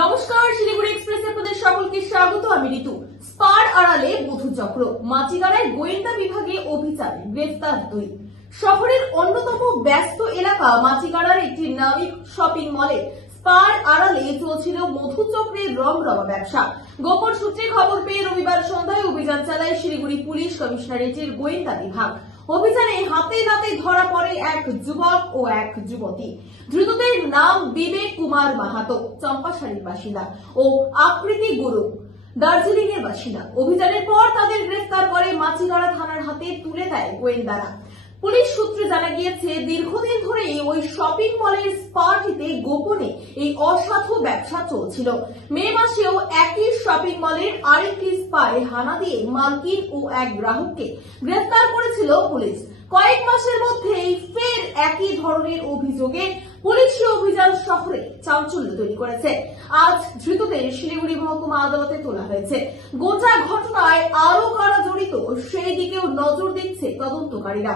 নমস্কার, শিলিগুড়ি এক্সপ্রেসে আপনাদের সকলকে স্বাগত। আমি ঋতু। স্পার আড়ালে বধূচক্র, মাচিগাড়ায় গোয়েন্দা বিভাগে অভিযান, গ্রেফতার 2। শহরের অন্যতম ব্যস্ত এলাকা মাচিগাড়ার একটি নামী শপিং মলে স্পার আড়ালে চলছিল মধুচক্রের রমরমা ব্যবসা। গোপন সূত্রে খবর পেয়ে রবিবার সন্ধ্যায় অভিযান চালায় শিলিগুড়ি পুলিশ কমিশনারেটের গোয়েন্দা বিভাগ। অভিযানে হাতে নাতে ধরা পড়ে এক যুবক ও এক যুবতী। ধৃতদের নাম বিবেক কুমার মাহাতো, চম্পাশাড়ির বাসিন্দা, ও আকৃতি গুরু, দার্জিলিং এর বাসিন্দা। অভিযানের পর তাদের গ্রেফতার করে মাচিগাড়া থানার হাতে তুলে দেয় গোয়েন্দারা। পুলিশ সূত্রে জানা গিয়েছে, দীর্ঘদিন ধরে ওই শপিং মলের স্পাটিতে গোপনে এই অসাধু ব্যবসা চলছিল। মে মাসেও একই শপিং মলের আরেকটি স্পায় হানা দিয়ে মালকিন ও এক গ্রাহককে গ্রেফতার করেছিল পুলিশ। কয়েক মাসের মধ্যেই ফের একই ধরনের অভিযোগে পুলিশি অভিযান শহরে চাঞ্চল্য তৈরি করেছে। আজ ধৃতদের শিলিগুড়ি মহকুমা আদালতে তোলা হয়েছে। গোটা ঘটনায় আরো কারা জড়িত সেই দিকেও নজর দিচ্ছে তদন্তকারীরা।